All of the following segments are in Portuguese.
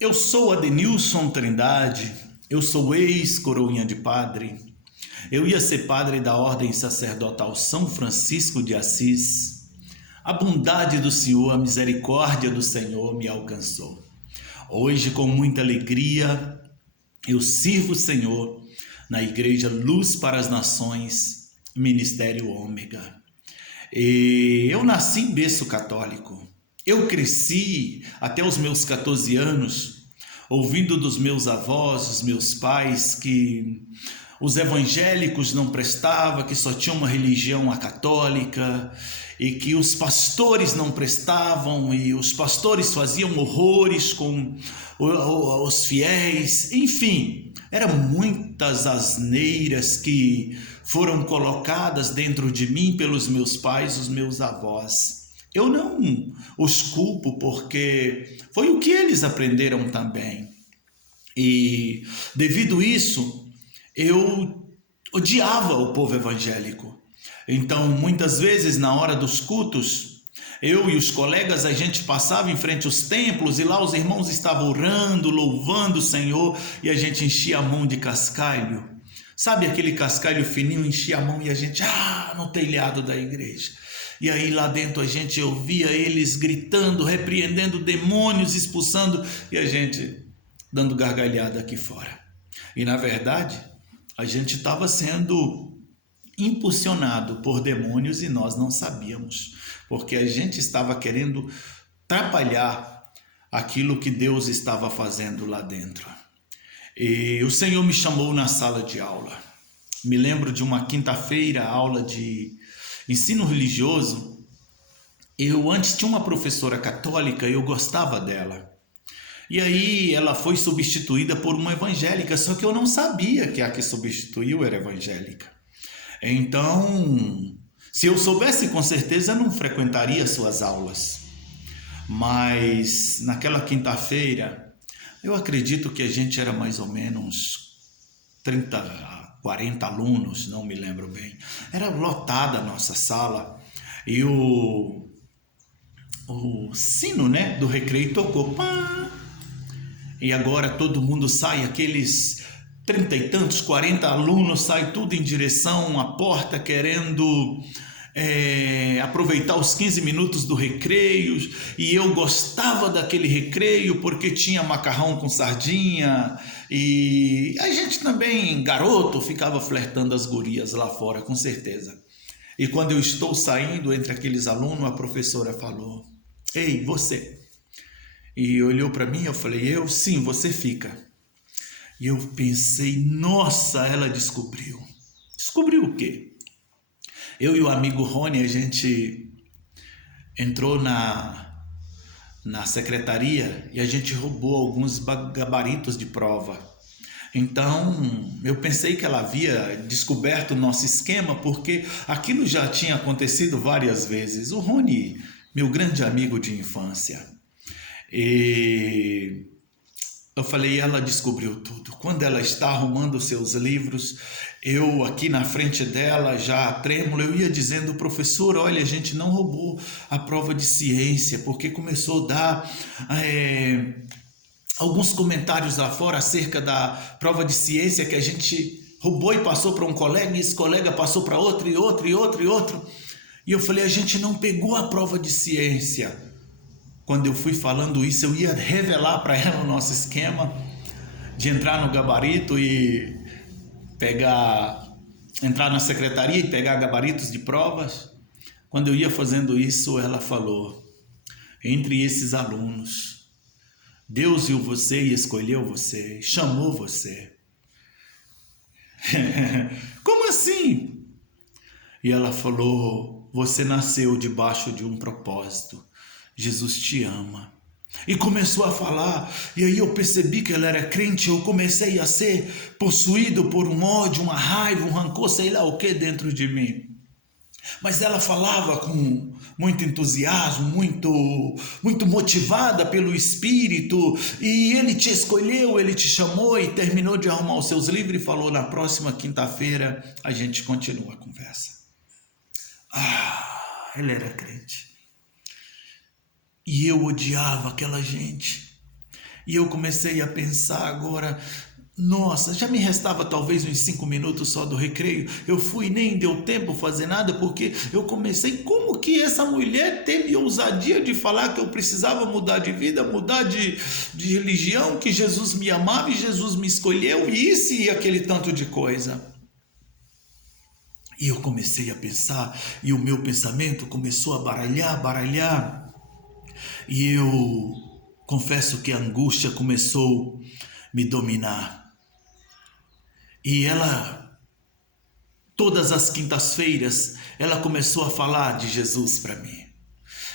Eu sou Adenilson Trindade, eu sou ex-coroinha de padre. Eu ia ser padre da Ordem Sacerdotal São Francisco de Assis. A bondade do Senhor, a misericórdia do Senhor me alcançou. Hoje, com muita alegria, eu sirvo o Senhor na Igreja Luz para as Nações, Ministério Ômega. Eu nasci em berço católico. Eu cresci até os meus 14 anos, ouvindo dos meus avós, dos meus pais, que os evangélicos não prestavam, que só tinha uma religião a católica, e que os pastores não prestavam, e os pastores faziam horrores com os fiéis. Enfim, eram muitas asneiras que foram colocadas dentro de mim pelos meus pais, os meus avós. Eu não os culpo, porque foi o que eles aprenderam também. E devido a isso, eu odiava o povo evangélico. Então, muitas vezes, na hora dos cultos, eu e os colegas, a gente passava em frente aos templos e lá os irmãos estavam orando, louvando o Senhor, e a gente enchia a mão de cascalho. Sabe aquele cascalho fininho, enchia a mão e a gente, no telhado da igreja. E aí lá dentro a gente ouvia eles gritando, repreendendo demônios, expulsando, e a gente dando gargalhada aqui fora. E na verdade, a gente estava sendo impulsionado por demônios e nós não sabíamos, porque a gente estava querendo atrapalhar aquilo que Deus estava fazendo lá dentro. E o Senhor me chamou na sala de aula. Me lembro de uma quinta-feira, aula de ensino religioso. Eu antes tinha uma professora católica, eu gostava dela. E aí ela foi substituída por uma evangélica, só que eu não sabia que a que substituiu era evangélica. Então, se eu soubesse, com certeza não frequentaria suas aulas. Mas naquela quinta-feira, eu acredito que a gente era mais ou menos 30, 40 alunos, não me lembro bem. Era lotada a nossa sala e o sino, do recreio tocou. Pá! E agora todo mundo sai, aqueles 30 e tantos, 40 alunos, sai tudo em direção à porta, querendo aproveitar os 15 minutos do recreio. E eu gostava daquele recreio porque tinha macarrão com sardinha. E a gente também, garoto, ficava flertando as gurias lá fora, com certeza. E quando eu estou saindo entre aqueles alunos, a professora falou: "Ei, você." E olhou para mim, eu falei: "Eu? Sim, você fica." E eu pensei: nossa, ela descobriu. Descobriu o quê? Eu e o amigo Rony, a gente entrou na secretaria e a gente roubou alguns gabaritos de prova. Então, eu pensei que ela havia descoberto o nosso esquema, porque aquilo já tinha acontecido várias vezes. O Rony, meu grande amigo de infância. E eu falei, ela descobriu tudo. Quando ela está arrumando seus livros, eu aqui na frente dela, já trêmulo, eu ia dizendo: "Professor, olha, a gente não roubou a prova de ciência, porque começou a dar alguns comentários lá fora acerca da prova de ciência que a gente roubou e passou para um colega, e esse colega passou para outro, e outro, e outro, e outro." E eu falei, a gente não pegou a prova de ciência. Quando eu fui falando isso, eu ia revelar para ela o nosso esquema de entrar no gabarito e entrar na secretaria e pegar gabaritos de provas. Quando eu ia fazendo isso, ela falou: "Entre esses alunos, Deus viu você e escolheu você, chamou você." Como assim? E ela falou: "Você nasceu debaixo de um propósito. Jesus te ama." E começou a falar, e aí eu percebi que ela era crente, eu comecei a ser possuído por um ódio, uma raiva, um rancor, sei lá o que dentro de mim. Mas ela falava com muito entusiasmo, muito motivada pelo Espírito, e ele te escolheu, ele te chamou, e terminou de arrumar os seus livros e falou: "Na próxima quinta-feira a gente continua a conversa." Ele era crente. E eu odiava aquela gente. E eu comecei a pensar agora, nossa, já me restava talvez uns 5 minutos só do recreio. Eu fui, nem deu tempo fazer nada, porque eu comecei, como que essa mulher teve ousadia de falar que eu precisava mudar de vida, mudar de religião, que Jesus me amava e Jesus me escolheu, e isso e aquele tanto de coisa. E eu comecei a pensar, e o meu pensamento começou a baralhar, e eu confesso que a angústia começou a me dominar. E ela, todas as quintas-feiras, ela começou a falar de Jesus para mim.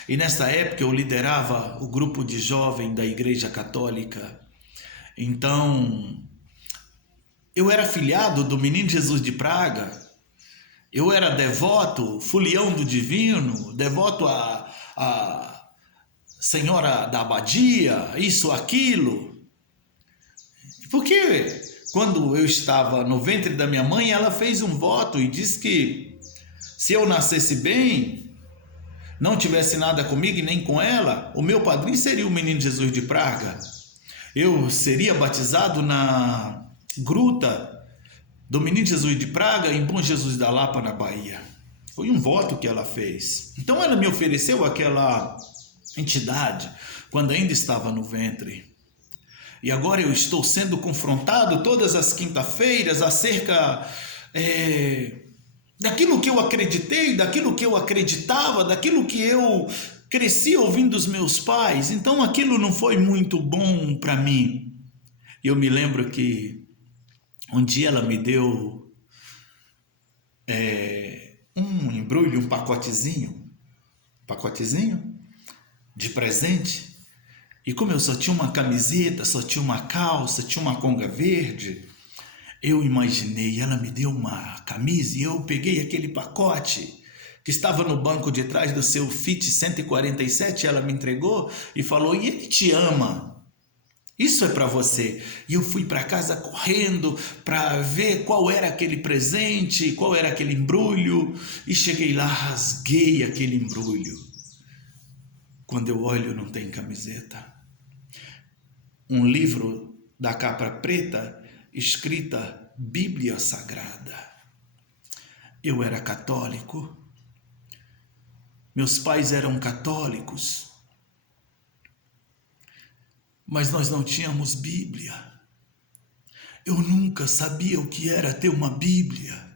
E nessa época eu liderava o grupo de jovem da Igreja Católica. Então, eu era afilhado do Menino Jesus de Praga. Eu era devoto, fulião do divino, devoto a Senhora da Abadia, isso, aquilo. Porque quando eu estava no ventre da minha mãe, ela fez um voto e disse que se eu nascesse bem, não tivesse nada comigo e nem com ela, o meu padrinho seria o Menino Jesus de Praga. Eu seria batizado na gruta do Menino Jesus de Praga, em Bom Jesus da Lapa, na Bahia. Foi um voto que ela fez. Então ela me ofereceu aquela entidade quando ainda estava no ventre. E agora eu estou sendo confrontado todas as quintas-feiras acerca daquilo que eu acreditei, daquilo que eu acreditava, daquilo que eu cresci ouvindo dos meus pais. Então aquilo não foi muito bom para mim. Eu me lembro que um dia ela me deu um embrulho, um pacotezinho de presente. E como eu só tinha uma camiseta, só tinha uma calça, tinha uma conga verde, eu imaginei, ela me deu uma camisa e eu peguei aquele pacote que estava no banco de trás do seu Fit 147, ela me entregou e falou, e ele te ama. Isso é para você. E eu fui para casa correndo para ver qual era aquele presente, qual era aquele embrulho. E cheguei lá, rasguei aquele embrulho. Quando eu olho, não tem camiseta. Um livro da capa preta, escrita Bíblia Sagrada. Eu era católico. Meus pais eram católicos. Mas nós não tínhamos Bíblia. Eu nunca sabia o que era ter uma Bíblia.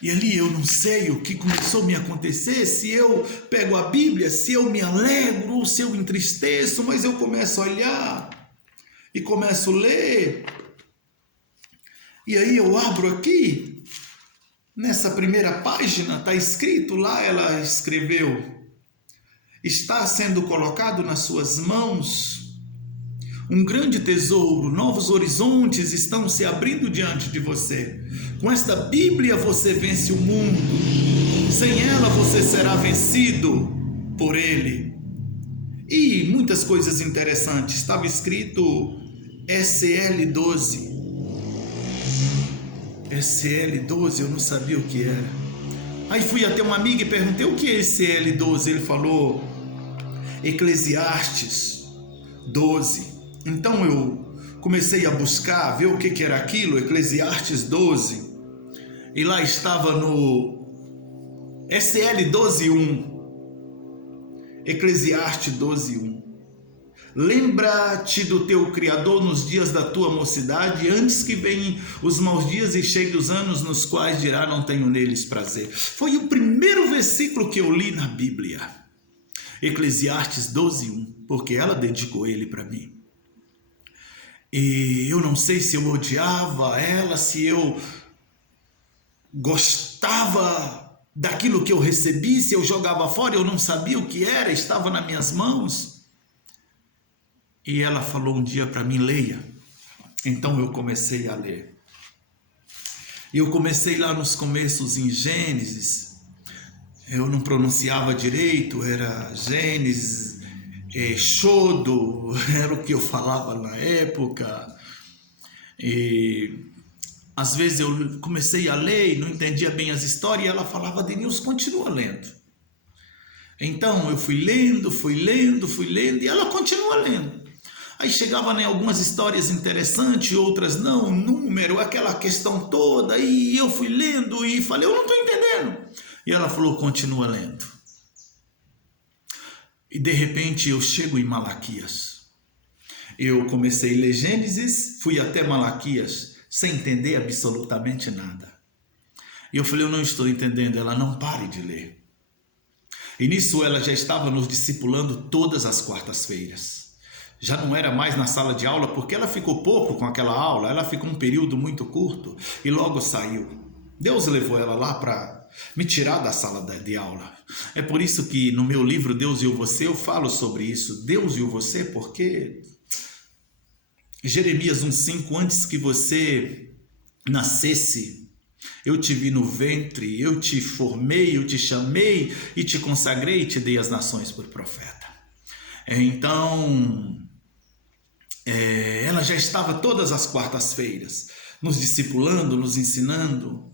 E ali eu não sei o que começou a me acontecer, se eu pego a Bíblia, se eu me alegro ou se eu entristeço, mas eu começo a olhar e começo a ler. E aí eu abro aqui, nessa primeira página, está escrito lá, ela escreveu, está sendo colocado nas suas mãos um grande tesouro, novos horizontes estão se abrindo diante de você. Com esta Bíblia você vence o mundo. Sem ela você será vencido por ele. E muitas coisas interessantes. Estava escrito SL12. SL12, eu não sabia o que era. Aí fui até uma amiga e perguntei o que é SL12. Ele falou Eclesiastes 12. Então eu comecei a buscar, ver o que era aquilo, Eclesiastes 12, e lá estava no SL 12:1, Eclesiastes 12:1. Lembra-te do teu Criador nos dias da tua mocidade, antes que venham os maus dias e cheguem os anos nos quais dirá, não tenho neles prazer. Foi o primeiro versículo que eu li na Bíblia, Eclesiastes 12:1, porque ela dedicou ele para mim. E eu não sei se eu odiava ela, se eu gostava daquilo que eu recebi, se eu jogava fora, eu não sabia o que era, estava nas minhas mãos. E ela falou um dia para mim, leia. Então eu comecei a ler. E eu comecei lá nos começos em Gênesis. Eu não pronunciava direito, era Gênesis, Xodo, era o que eu falava na época. E às vezes eu comecei a ler e não entendia bem as histórias, e ela falava, Denilson, continua lendo. Então eu fui lendo, e ela continua lendo. Aí chegava em algumas histórias interessantes, outras não, número, aquela questão toda, e eu fui lendo e falei, eu não estou entendendo. E ela falou, continua lendo. E de repente eu chego em Malaquias. Eu comecei a ler Gênesis, fui até Malaquias, sem entender absolutamente nada. E eu falei, eu não estou entendendo. Ela, não pare de ler. E nisso ela já estava nos discipulando todas as quartas-feiras. Já não era mais na sala de aula, porque ela ficou pouco com aquela aula, ela ficou um período muito curto e logo saiu. Deus levou ela lá para me tirar da sala de aula. É por isso que no meu livro Deus e o Você eu falo sobre isso. Deus e o Você, porque Jeremias 1,5, antes que você nascesse, eu te vi no ventre, eu te formei, eu te chamei e te consagrei e te dei as nações por profeta. Então, ela já estava todas as quartas-feiras nos discipulando, nos ensinando.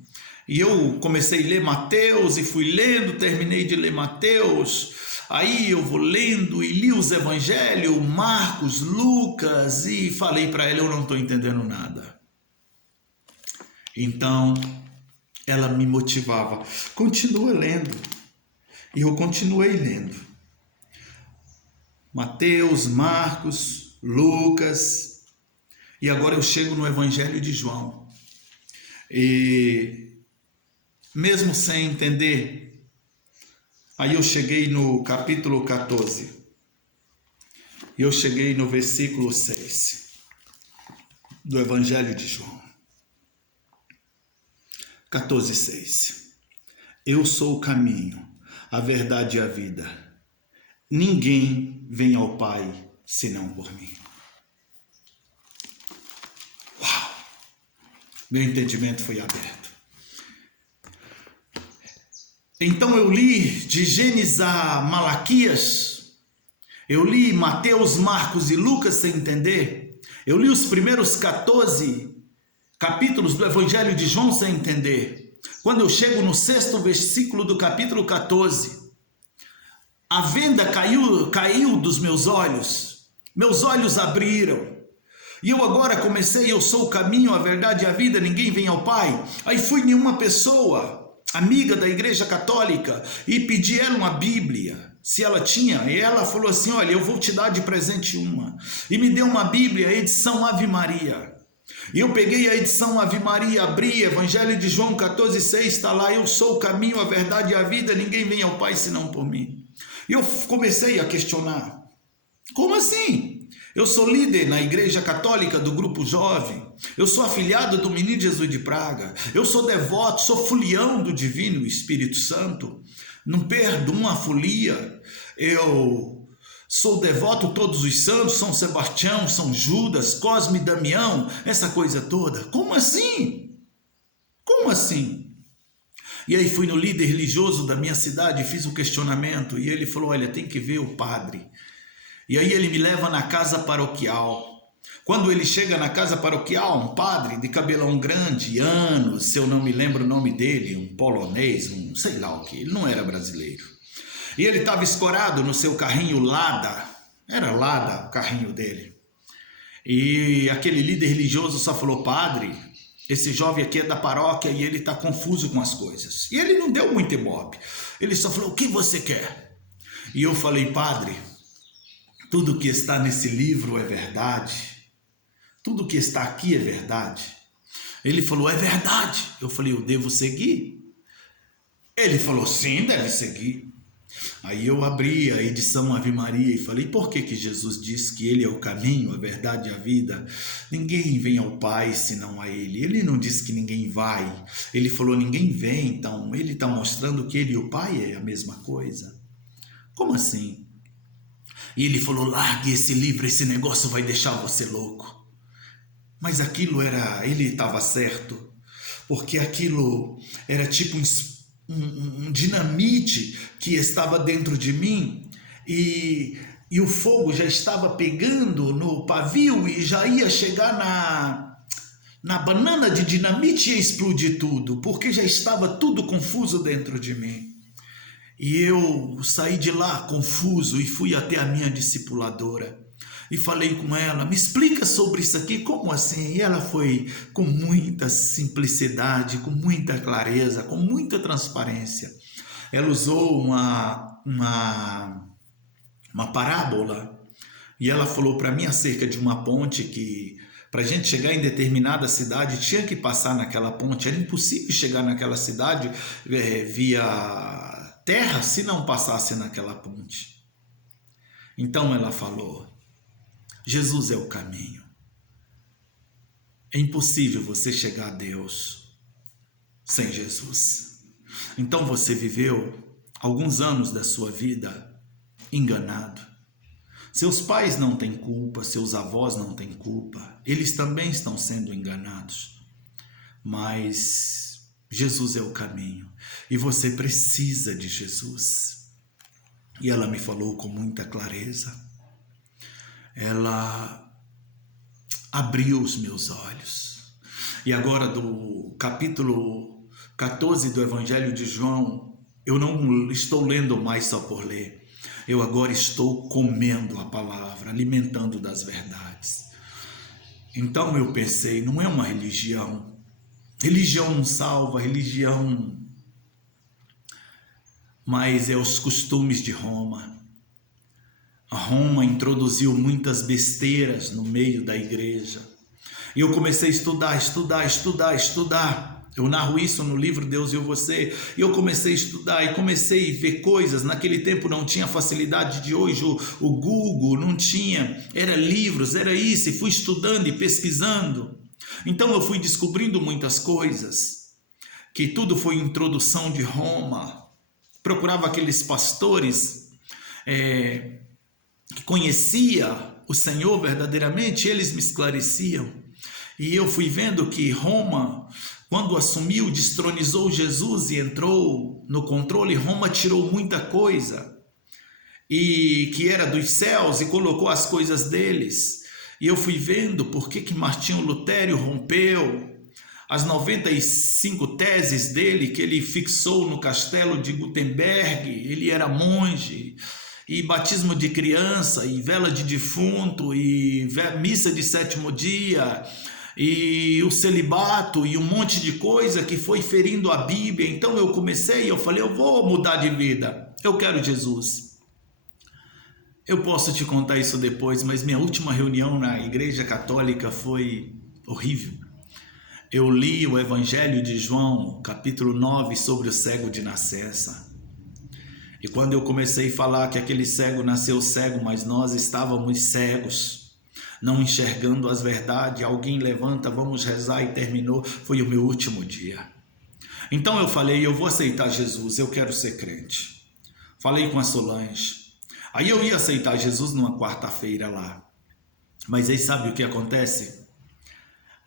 E eu comecei a ler Mateus e fui lendo, terminei de ler Mateus. Aí eu vou lendo e li os evangelhos, Marcos, Lucas, e falei para ela, eu não estou entendendo nada. Então, ela me motivava, continua lendo. E eu continuei lendo. Mateus, Marcos, Lucas, e agora eu chego no evangelho de João. E mesmo sem entender, aí eu cheguei no capítulo 14, e eu cheguei no versículo 6 do evangelho de João. 14:6. Eu sou o caminho, a verdade e a vida. Ninguém vem ao Pai senão por mim. Uau! Meu entendimento foi aberto. Então eu li de Gênesis a Malaquias, eu li Mateus, Marcos e Lucas sem entender, eu li os primeiros 14 capítulos do Evangelho de João sem entender. Quando eu chego no 6º versículo do capítulo 14, a venda caiu dos meus olhos abriram. E eu agora comecei, eu sou o caminho, a verdade e a vida, ninguém vem ao Pai. Aí fui em uma pessoa, amiga da igreja católica, e pedi ela uma Bíblia, se ela tinha, e ela falou assim, olha, eu vou te dar de presente uma. E me deu uma Bíblia, edição Ave Maria. E eu peguei a edição Ave Maria, abri, Evangelho de João 14:6, está lá, eu sou o caminho, a verdade e a vida, ninguém vem ao Pai senão por mim. E eu comecei a questionar, como assim? Eu sou líder na igreja católica do grupo jovem, eu sou afiliado do Menino Jesus de Praga, eu sou devoto, sou folião do Divino Espírito Santo, não perdo uma folia, eu sou devoto todos os santos, São Sebastião, São Judas, Cosme e Damião, essa coisa toda. Como assim? Como assim? E aí fui no líder religioso da minha cidade, fiz o questionamento, e ele falou, olha, tem que ver o padre. E aí ele me leva na casa paroquial. Quando ele chega na casa paroquial, um padre de cabelão grande, anos, se eu não me lembro o nome dele, um polonês, um sei lá o que, ele não era brasileiro. E ele estava escorado no seu carrinho Lada, era Lada o carrinho dele. E aquele líder religioso só falou, padre, esse jovem aqui é da paróquia e ele está confuso com as coisas. E ele não deu muito ibope, ele só falou, o que você quer? E eu falei, padre, tudo que está nesse livro é verdade, tudo que está aqui é verdade. Ele falou, é verdade. Eu falei, eu devo seguir? Ele falou, sim, deve seguir. Aí eu abri a edição Ave Maria e falei, por que Jesus diz que ele é o caminho, a verdade e a vida? Ninguém vem ao Pai senão a ele. Ele não disse que ninguém vai, ele falou ninguém vem, então ele está mostrando que ele e o Pai é a mesma coisa. Como assim? E ele falou, largue esse livro, esse negócio vai deixar você louco. Mas aquilo era, ele estava certo, porque aquilo era tipo um dinamite que estava dentro de mim e o fogo já estava pegando no pavio e já ia chegar na banana de dinamite e ia explodir tudo, porque já estava tudo confuso dentro de mim. E eu saí de lá confuso e fui até a minha discipuladora. e falei com ela, me explica sobre isso aqui, como assim? E ela foi com muita simplicidade, com muita clareza, com muita transparência. Ela usou uma parábola e ela falou para mim acerca de uma ponte que, para a gente chegar em determinada cidade, tinha que passar naquela ponte. Era impossível chegar naquela cidade via terra se não passasse naquela ponte. Então ela falou, Jesus é o caminho. É impossível você chegar a Deus sem Jesus. Então você viveu alguns anos da sua vida enganado. Seus pais não têm culpa, seus avós não têm culpa. Eles também estão sendo enganados. Mas Jesus é o caminho e você precisa de Jesus. E ela me falou com muita clareza. Ela abriu os meus olhos. E agora do capítulo 14 do Evangelho de João, eu não estou lendo mais só por ler. Eu agora estou comendo a palavra, alimentando das verdades. Então eu pensei, não é uma religião. Religião não salva, religião... Mas é os costumes de Roma. A Roma introduziu muitas besteiras no meio da igreja. E eu comecei a estudar. Eu narro isso no livro Deus e Você. E eu comecei a estudar e comecei a ver coisas. Naquele tempo não tinha a facilidade de hoje, o Google não tinha. Era livros, era isso. E fui estudando e pesquisando. Então eu fui descobrindo muitas coisas. Que tudo foi introdução de Roma. Procurava aqueles pastores... que conhecia o Senhor verdadeiramente, eles me esclareciam. E eu fui vendo que Roma, quando assumiu, destronizou Jesus e entrou no controle, Roma tirou muita coisa, e que era dos céus, e colocou as coisas deles. E eu fui vendo por que Martinho Lutero rompeu as 95 teses dele, que ele fixou no castelo de Gutenberg. Ele era monge, e batismo de criança, e vela de defunto, e missa de sétimo dia, e o celibato, e um monte de coisa que foi ferindo a Bíblia. Então eu falei, eu vou mudar de vida, eu quero Jesus. Eu posso te contar isso depois, mas minha última reunião na Igreja Católica foi horrível. Eu li o Evangelho de João, capítulo 9, sobre o cego de nascença. E quando eu comecei a falar que aquele cego nasceu cego, mas nós estávamos cegos, não enxergando as verdades, alguém levanta, vamos rezar, e terminou, foi o meu último dia. Então eu falei, eu vou aceitar Jesus, eu quero ser crente. Falei com a Solange. Aí eu ia aceitar Jesus numa quarta-feira lá. Mas aí sabe o que acontece?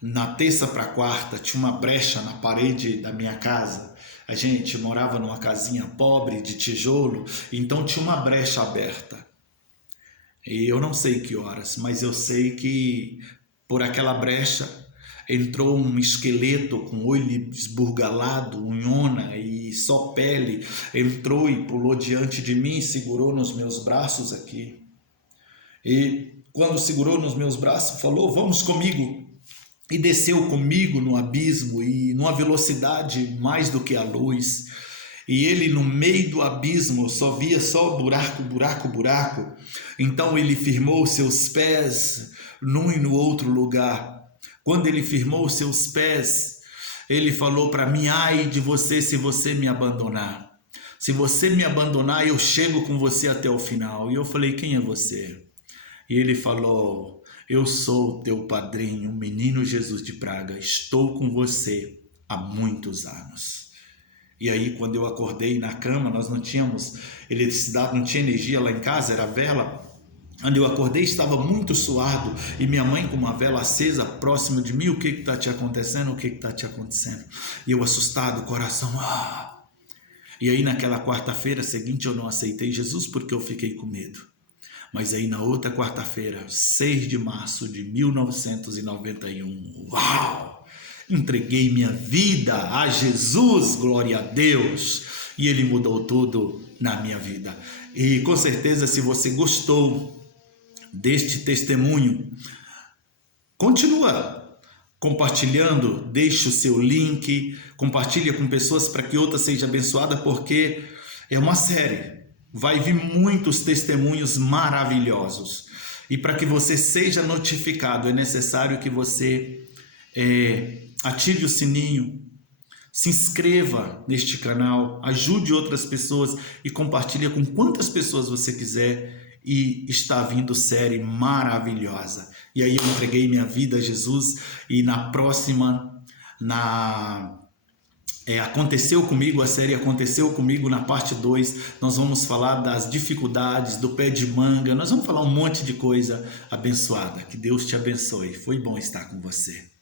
Na terça para quarta tinha uma brecha na parede da minha casa. A gente morava numa casinha pobre de tijolo, então tinha uma brecha aberta. E eu não sei que horas, mas eu sei que por aquela brecha entrou um esqueleto com olho esburgalado, unhona e só pele. Entrou e pulou diante de mim, segurou nos meus braços aqui. E quando segurou nos meus braços, falou, vamos comigo. E desceu comigo no abismo e numa velocidade mais do que a luz. E ele no meio do abismo só via só buraco, buraco, buraco. Então ele firmou seus pés num e no outro lugar. Quando ele firmou seus pés, ele falou para mim, ai de você se você me abandonar. Se você me abandonar, eu chego com você até o final. E eu falei, quem é você? E ele falou, eu sou o teu padrinho, o menino Jesus de Praga, estou com você há muitos anos. E aí quando eu acordei na cama, nós não tínhamos eletricidade, não tinha energia lá em casa, era vela. Quando eu acordei estava muito suado e minha mãe com uma vela acesa próximo de mim, o que está te acontecendo, o que está te acontecendo? E eu assustado, coração, E aí naquela quarta-feira seguinte eu não aceitei Jesus porque eu fiquei com medo. Mas aí na outra quarta-feira, 6 de março de 1991, uau! Entreguei minha vida a Jesus, glória a Deus, e Ele mudou tudo na minha vida. E com certeza se você gostou deste testemunho. Continua compartilhando, deixe o seu link, compartilha com pessoas para que outra seja abençoada, porque é uma série. Vai vir muitos testemunhos maravilhosos. E para que você seja notificado, é necessário que você ative o sininho, se inscreva neste canal, ajude outras pessoas e compartilhe com quantas pessoas você quiser. E está vindo série maravilhosa. E aí eu entreguei minha vida a Jesus e na próxima, Aconteceu Comigo, a série Aconteceu Comigo, na parte 2, nós vamos falar das dificuldades, do pé de manga, nós vamos falar um monte de coisa abençoada. Que Deus te abençoe. Foi bom estar com você.